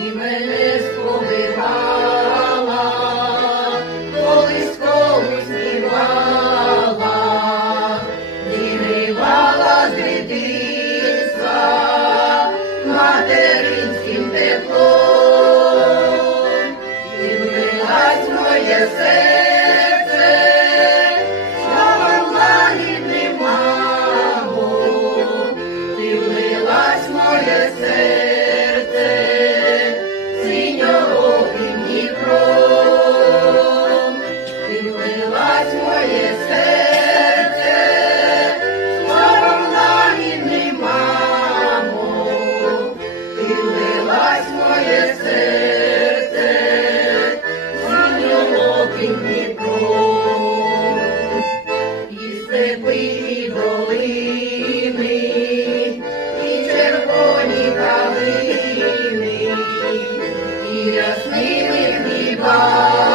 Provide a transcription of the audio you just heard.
Vimal Lead us, lead with me.